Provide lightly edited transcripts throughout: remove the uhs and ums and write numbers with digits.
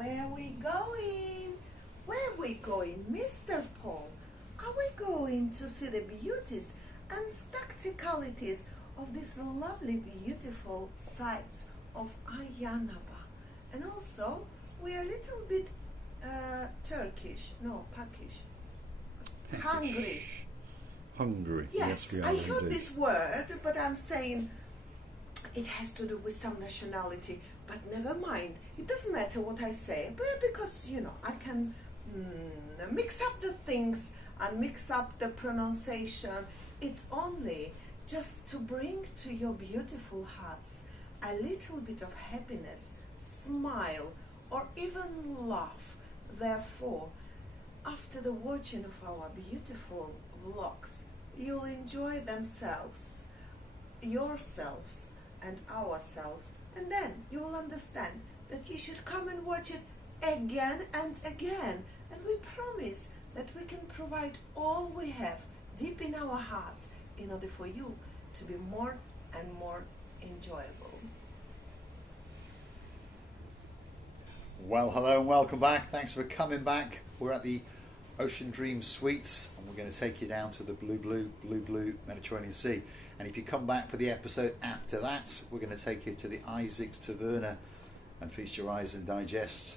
Where are we going? Where are we going, Mr. Paul? Are we going to see the beauties and spectacles of these lovely, beautiful sights of Ayia Napa? And also, we are a little bit hungry. Hungry. Yes, we are I heard indeed. this word, but I'm saying it has to do with some nationality. But never mind. It doesn't matter what I say, but because I can mix up the things and mix up the pronunciation. It's only just to bring to your beautiful hearts a little bit of happiness, smile, or even laugh. Therefore, after the watching of our beautiful vlogs, you'll enjoy themselves, yourselves, and ourselves, and then you will understand that you should come and watch it again and again. And we promise that we can provide all we have deep in our hearts in order for you to be more and more enjoyable. Well, hello and welcome back. Thanks for coming back. We're at the Ocean Dream Suites and we're going to take you down to the blue Mediterranean Sea. And if you come back for the episode after that, we're going to take you to the Isaac's Taverna and feast your eyes and digest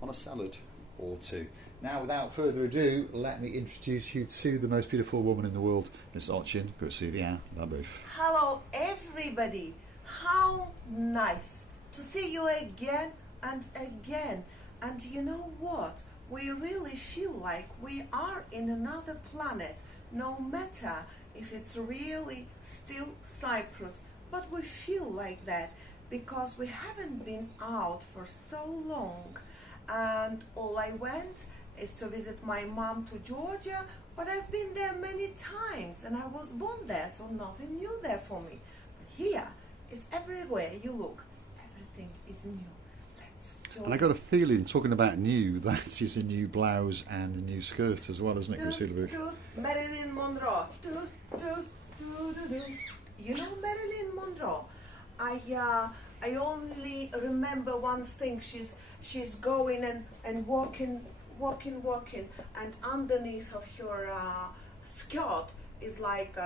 on a salad or two. Now, without further ado, let me introduce you to the most beautiful woman in the world, Miss Ayia Napa. Hello, everybody. How nice to see you again and again. And you know what? We really feel like we are in another planet, no matter if it's really still Cyprus, but we feel like that because we haven't been out for so long. And all I went is to visit my mom to Georgia, but I've been there many times and I was born there, so nothing new there for me. But here is everywhere you look, everything is new. And I got a feeling, talking about new, that is a new blouse and a new skirt as well, isn't it, Priscilla? Marilyn Monroe. You know Marilyn Monroe? I only remember one thing. She's going and walking, and underneath of her skirt is like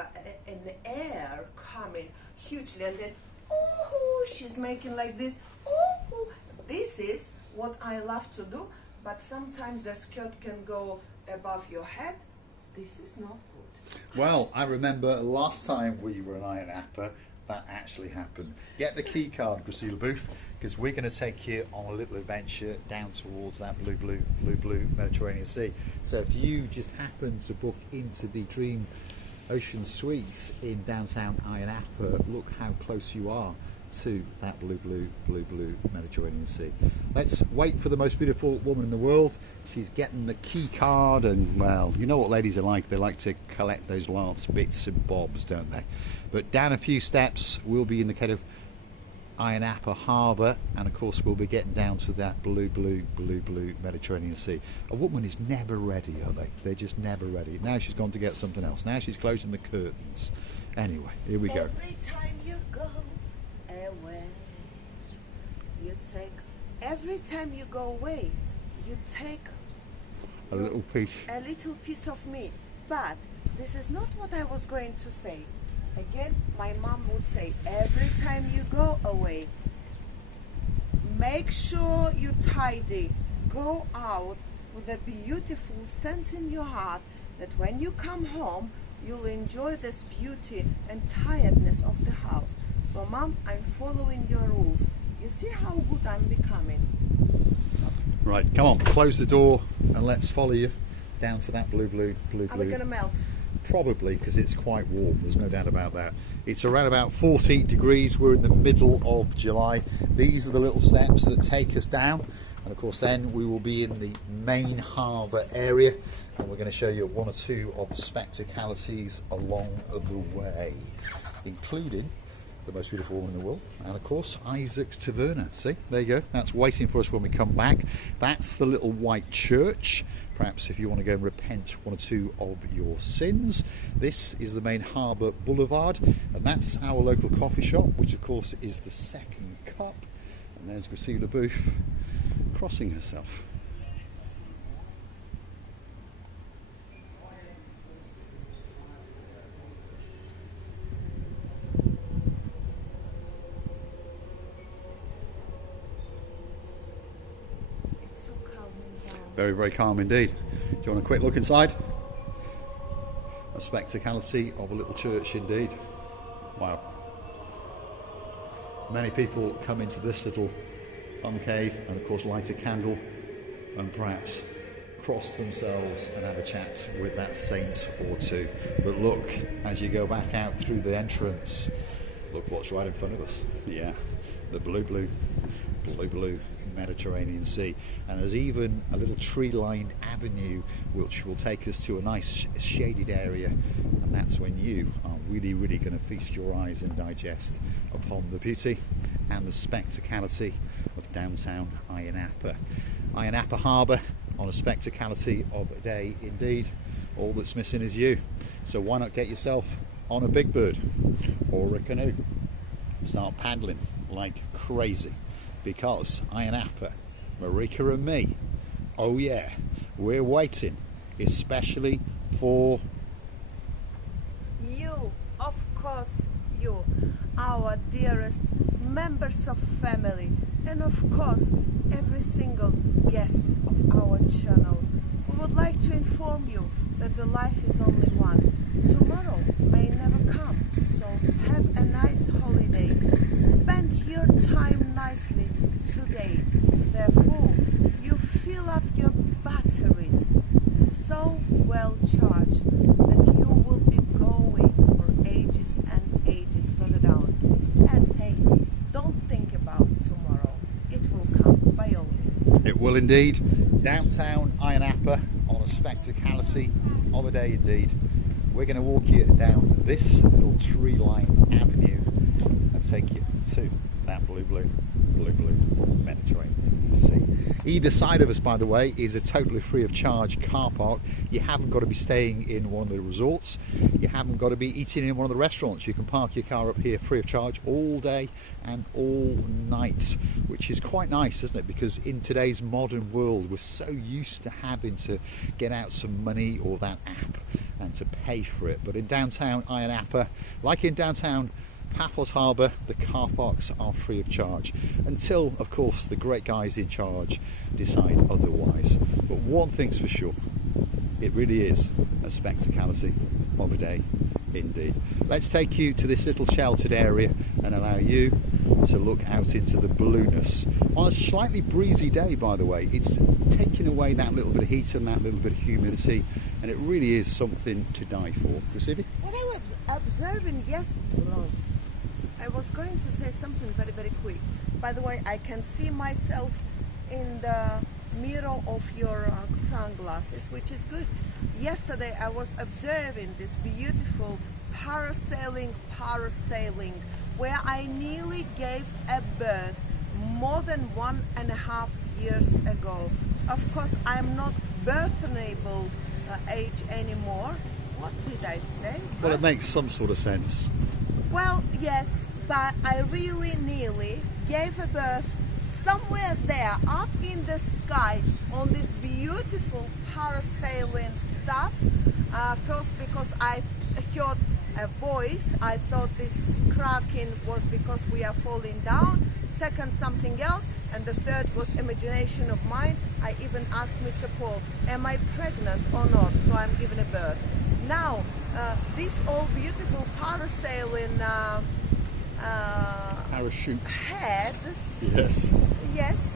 an air coming hugely, and then ooh, she's making like this. Ooh. This is what I love to do, but sometimes the skirt can go above your head. This is not good. Well, I remember last time we were in Ayia Napa, that actually happened. Get the key card, Priscilla Booth, because we're going to take you on a little adventure down towards that blue Mediterranean Sea. So if you just happen to book into the Dream Ocean Suites in downtown Ayia Napa, look how close you are to that blue Mediterranean Sea. Let's wait for the most beautiful woman in the world. She's getting the key card, and well, you know what ladies are like. They like to collect those last bits and bobs, don't they? But down a few steps we'll be in the kind of Ayia Napa Harbour, and of course we'll be getting down to that blue Mediterranean Sea. A woman is never ready, are they? They're just never ready. Now she's gone to get something else. Now she's closing the curtains. Anyway, here we go. Every time you go away, every time you go away, you take a little piece of me. But this is not what I was going to say. Again, my mom would say, every time you go away, make sure you tidy. Go out with a beautiful sense in your heart that when you come home, you'll enjoy this beauty and tiredness of the house. So, Mom, I'm following your rules. You see how good I'm becoming. So. Right, come on, close the door and let's follow you down to that blue. Are we going to melt? Probably, because it's quite warm, there's no doubt about that. It's around about 40 degrees, we're in the middle of July. These are the little steps that take us down, and of course then we will be in the main harbour area, and we're going to show you one or two of the spectacalities along the way, including the most beautiful woman in the world, and of course Isaac's Taverna. See, there you go, that's waiting for us when we come back. That's the little white church, perhaps if you want to go and repent one or two of your sins. This is the main harbour boulevard, and that's our local coffee shop, which of course is the Second Cup. And there's Priscilla Booth crossing herself. It's so calming down. Very, very calm indeed. Do you want a quick look inside? A spectacality of a little church indeed. Wow. Many people come into this little cave and of course light a candle and perhaps cross themselves and have a chat with that saint or two. But look, as you go back out through the entrance, look what's right in front of us. Yeah, the blue Mediterranean Sea, and there's even a little tree-lined avenue which will take us to a nice shaded area, and that's when you are really going to feast your eyes and digest upon the beauty and the spectacality of downtown Ayia Napa. Ayia Napa Harbour on a spectacality of a day indeed. All that's missing is you, so why not get yourself on a big bird or a canoe and start paddling like crazy, because Ayia Napa, Marika and me, oh yeah, we're waiting especially for You, of course, you, our dearest members of family, and of course, every single guest of our channel. We would like to inform you that the life is only one. Tomorrow may never come, so have a nice holiday. Spend your time nicely today. Therefore, you fill up your batteries so well charged that you will be going for ages and ages further down. And hey, don't think about tomorrow. It will come by all means. it will indeed. Downtown Ayia Napa on a spectacality of a day indeed. We're going to walk you down this little tree-lined avenue and take you to that blue Mediterranean Sea. Either side of us, by the way, is a totally free of charge car park. You haven't got to be staying in one of the resorts. You haven't got to be eating in one of the restaurants. You can park your car up here free of charge all day and all night, which is quite nice, isn't it? Because in today's modern world, we're so used to having to get out some money or that app and to pay for it. But in downtown Ayia Napa, like in downtown Paphos Harbour, the car parks are free of charge until, of course, the great guys in charge decide otherwise. But one thing's for sure, it really is a spectacality of a day indeed. Let's take you to this little sheltered area and allow you to look out into the blueness on a slightly breezy day, by the way. It's taking away that little bit of heat and that little bit of humidity, and it really is something to die for. Recibi? What I was observing yesterday, I was going to say something very quick. By the way, I can see myself in the mirror of your sunglasses, which is good. Yesterday I was observing this beautiful parasailing where I nearly gave a birth more than 1.5 years ago. Of course, I'm not birthable age anymore. What did I say? Well, it makes some sort of sense. Well, yes, but I really nearly gave a birth somewhere there up in the sky on this beautiful parasailing stuff. First, because I heard a voice, I thought this cracking was because we are falling down. Second, something else. And the third was imagination of mine. I even asked Mr. Paul, am I pregnant or not? So I'm giving a birth. Now, this all beautiful parasailing Parachute. heads, Yes.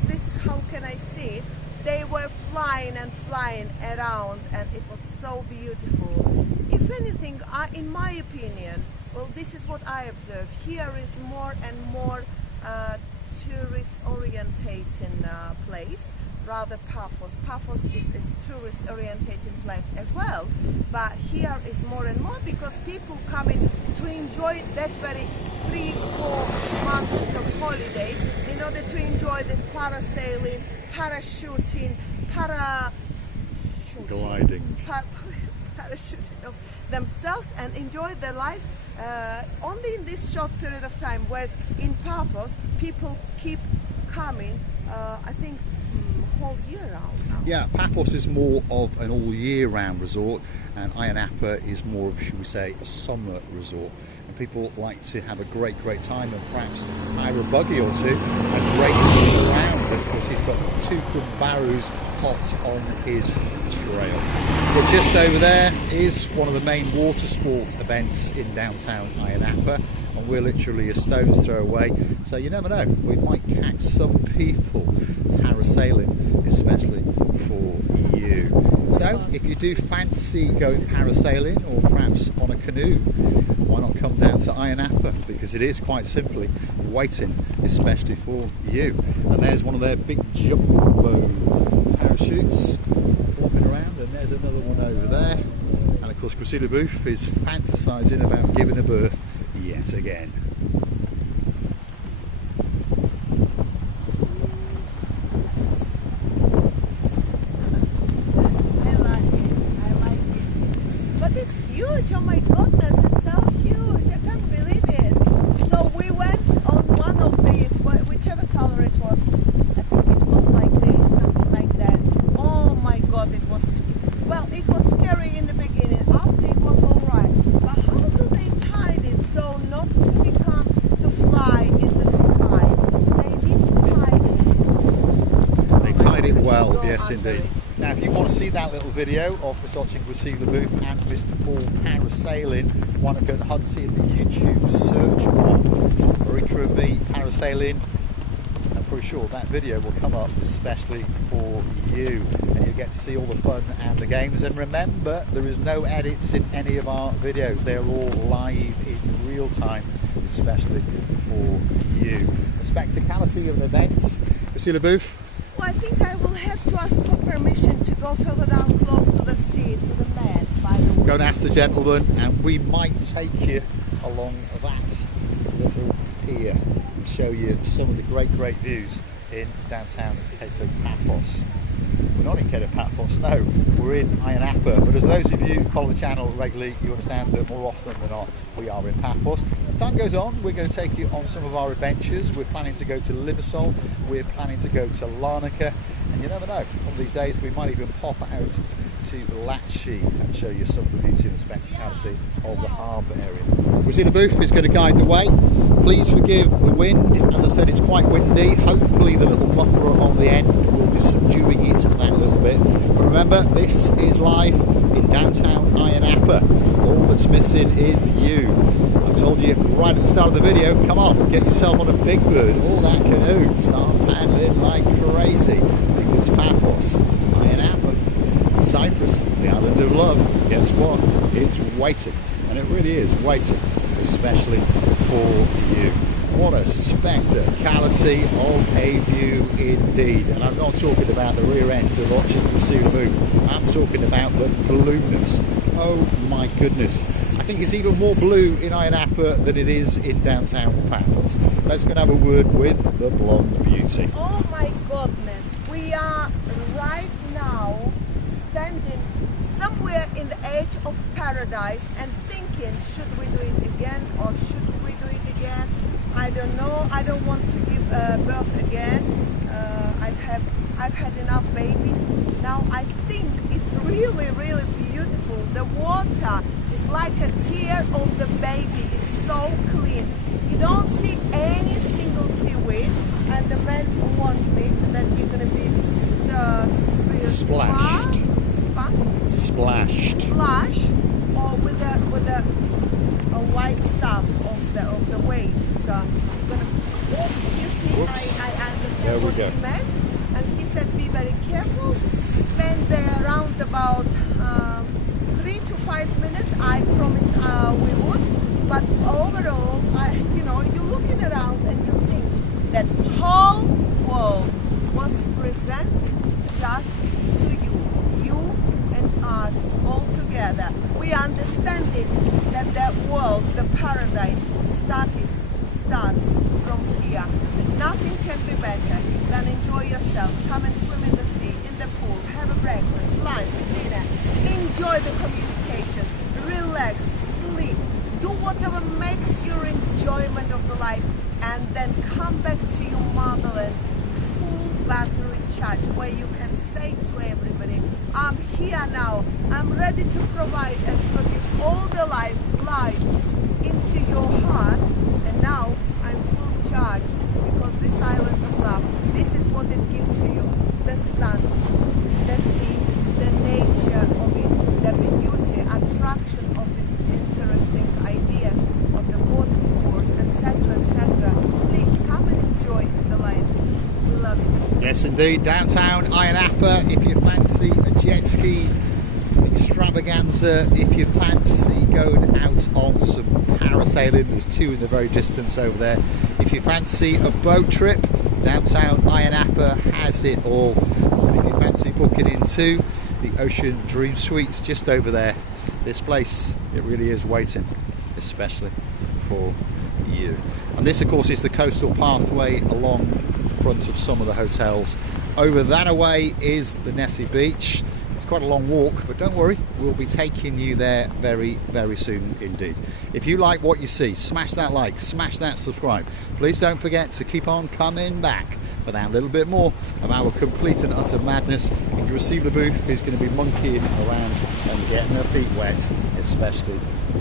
this is how can I see it. They were flying and flying around, and it was so beautiful. If anything, in my opinion, well, this is what I observe. Here is more and more tourist-orientating place, rather Paphos. Paphos is a tourist-orientating place as well, but here is more and more because people coming to enjoy that very 3-4 months of holiday in order to enjoy this parasailing, parachuting, Gliding. parachuting of themselves and enjoy their life only in this short period of time, whereas in Paphos people keep coming. I think whole year round now. Yeah, Paphos is more of an all year round resort, and Ayia Napa is more of, should we say, a summer resort. And people like to have a great time and perhaps hire a buggy or two and race around. Of course, he's got 2 Kumbarus hot on his trail. But just over there is one of the main water sport events in downtown Ayia Napa, and we're literally a stone's throw away, so you never know, we might catch some people parasailing, especially for you. So if you do fancy going parasailing or perhaps on a canoe, why not come down to Ayia Napa, because it is quite simply waiting especially for you. And there's one of their big jumbo parachutes walking around, and there's another one over there. And of course Cressida Booth is fantasising about giving a birth yet again. I like it. But it's huge, oh my goodness, it's so huge, I can't believe it. So we went on one of these, whichever color it was, I think it was like this, something like that. Oh my god, it was scary in the beginning, after it was alright. But how do they tie it so not to fly in the sky? They did tie it. They tied it well, yes under indeed. it. Now if you want to see that little video of Miss Watching Cressida Booth and Mr. Paul parasailing, why not go and hunt it in the YouTube search bar. Marika and me parasailing. I'm pretty sure that video will come up especially for you, and you'll get to see all the fun and the games. And remember, there is no edits in any of our videos, they are all live in real time, especially for you. The spectacality of an event. Cressida Booth? Well, I think I will have to ask for permission to go further down close to the sea, to the land, by the way. Go and ask the gentleman, and we might take you along that little pier and show you some of the great views in downtown Cato Paphos. We're not in Cato Paphos, no, we're in Ayia Napa, but as those of you who follow the channel regularly, you understand that more often than not we are in Paphos. As time goes on, we're going to take you on some of our adventures. We're planning to go to Limassol, we're planning to go to Larnaca, and you never know, one of these days we might even pop out to Latchi and show you some of the beauty and the spectacality of the harbour area. Cressida Booth is going to guide the way. Please forgive the wind, as I said, it's quite windy. Hopefully the little muffler on the end will be subduing it that little bit. But remember, this is live in downtown Ayia Napa. All that's missing is you. I told you right at the start of the video, come on, get yourself on a big bird or that canoe, start paddling like crazy, because Paphos, Ayia Napa, Cyprus, the island of love, guess what? It's waiting, and it really is waiting, especially for you. What a spectacality of a view indeed. And I'm not talking about the rear end of watching Cressida Booth. I'm talking about the blueness. Oh my goodness. I think it's even more blue in Ayia Napa than it is in downtown Paphos. Let's go and have a word with the blonde beauty. Oh my goodness. We are right now standing somewhere in the edge of paradise and thinking, should we do it again or should we do it again? I don't know. I don't want to give birth again. I've had enough babies. Now I think it's really beautiful. The water is like a tear of the baby. It's so clean. You don't see any single seaweed, and the men warned me that you're going to be splashed or with a white stuff of the waves. You see, I understand what he meant, and he said be very careful. Spend there around about 3 to 5 minutes. I promised we would, but overall, you're looking around and you think that whole world was presented just to you and us all together. We understanding that the world, the paradise, starts from here. And nothing can be better than enjoy yourself. Come and swim in the sea, in the pool, have a breakfast, lunch, dinner. Enjoy the communication, relax, sleep, do whatever makes your enjoyment of the life, and then come back to your motherland full battery church where you can say to everybody, I'm here now, I'm ready to provide and produce all the life into your heart, and now I'm full of charge, because this island of love, this is what it gives to you: the sun, the sea, the nature of it, the beauty, attraction of these interesting ideas of the water sports, etc., etc. Please come and enjoy the life. We love it. Yes, indeed. Downtown Ayia Napa. If you fancy a jet ski extravaganza, if you fancy going out on some parasailing, there's two in the very distance over there. If you fancy a boat trip, downtown Ayia Napa has it all. And if you fancy booking into the Ocean Dream Suites just over there, this place, it really is waiting, especially for you. And this, of course, is the coastal pathway along the front of some of the hotels. Over that away is the Nessie Beach. It's quite a long walk, but don't worry, we'll be taking you there very, very soon indeed. If you like what you see, smash that like, smash that subscribe. Please don't forget to keep on coming back for that little bit more of our complete and utter madness. And Gracila Booth is going to be monkeying around and getting her feet wet, especially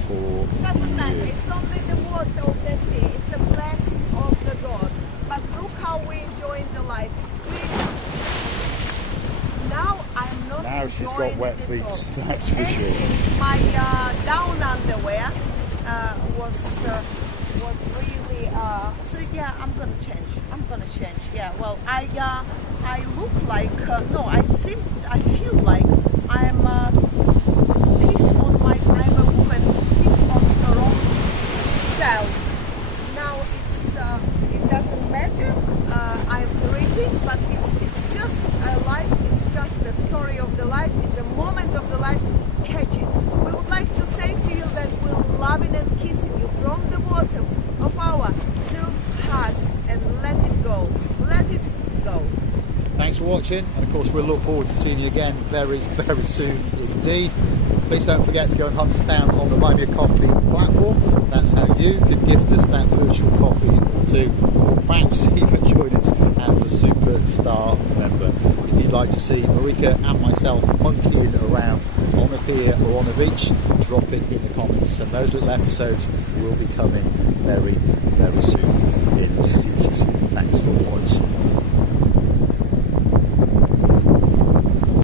for Doesn't matter, you. it's only the water of the sea, it's a blessing of the God. But look how we're enjoying the life. Now I'm not Now she's got enjoying wet it at feet, all. that's for sure. My down underwear was really so yeah, I'm gonna change. Yeah, well, I look like I feel like I'm pissed on I'm a woman pissed on her own self. Now it doesn't matter. I'm breathing, but it's just a life. It's just the story of the life. It's a moment of the life. Catch it. We would like to say to you that we're loving and kissing you from the bottom of our heart, and let it go. Let it go. Thanks for watching, and of course we'll look forward to seeing you again very, very soon indeed. Please don't forget to go and hunt us down on the Buy Me a Coffee platform. That's how you can gift us that virtual coffee or two, or perhaps even join us as a superstar member. If you'd like to see Marika and myself monkeying around on a pier or on a beach, drop it in the comments, and those little episodes will be coming very, very soon indeed. Thanks for watching.